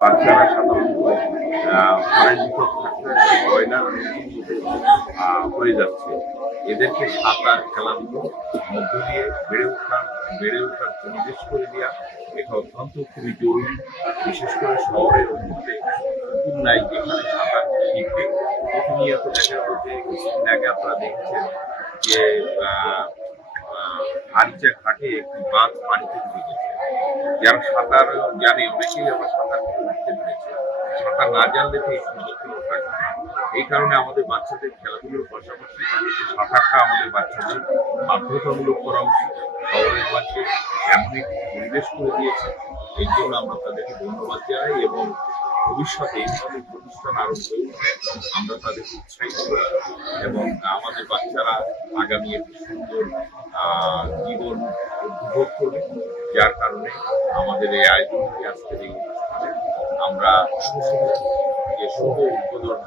বাচ্চারা সাধারণত ঘরের ভিতর থাকতে ব্রয়লার হয়ে যাচ্ছে। এদেরকে সাঁতার খেলাধুলোর মধ্য দিয়ে বেড়ে ওঠার পরিবেশ করে দেওয়া এটা অত্যন্ত খুবই জরুরি। বিশেষ করে শহরের মধ্যে পুকুর নাই যেখানে সাঁতার শিখবে। প্রতিনিয়ত দেখা গেল যে কিছুদিন আগে আপনারা দেখেছেন যে হারিচা ঘাটে একটি বাঁধ পানিতে ডুবে গেছে। যারা সাঁতার জানে অনেকেই আবার সাঁতার উঠতে পেরেছে। সাঁতার না জানলে তো এই সুযোগগুলো থাকবে না। এই কারণে আমাদের বাচ্চাদের খেলাধুলোর পাশাপাশি সাঁতারটা আমাদের বাচ্চাদের বাধ্যতামূলক করা উচিত। শহরের মাঝে এমন একটি পরিবেশ করে দিয়েছে, এই জন্য আমরা তাদেরকে ধন্যবাদ জানাই এবং ভবিষ্যতে এই ধরনের প্রতিষ্ঠান আরো হয়ে উঠে আমরা তাদেরকে উৎসাহিত করি এবং আমাদের বাচ্চারা আগামী একটি সুন্দর জীবন উপভোগ করবে। যার কারণে আমাদের এই আয়োজনটি আজকের এই অনুষ্ঠানে আমরা যে শুভ উদ্বোধন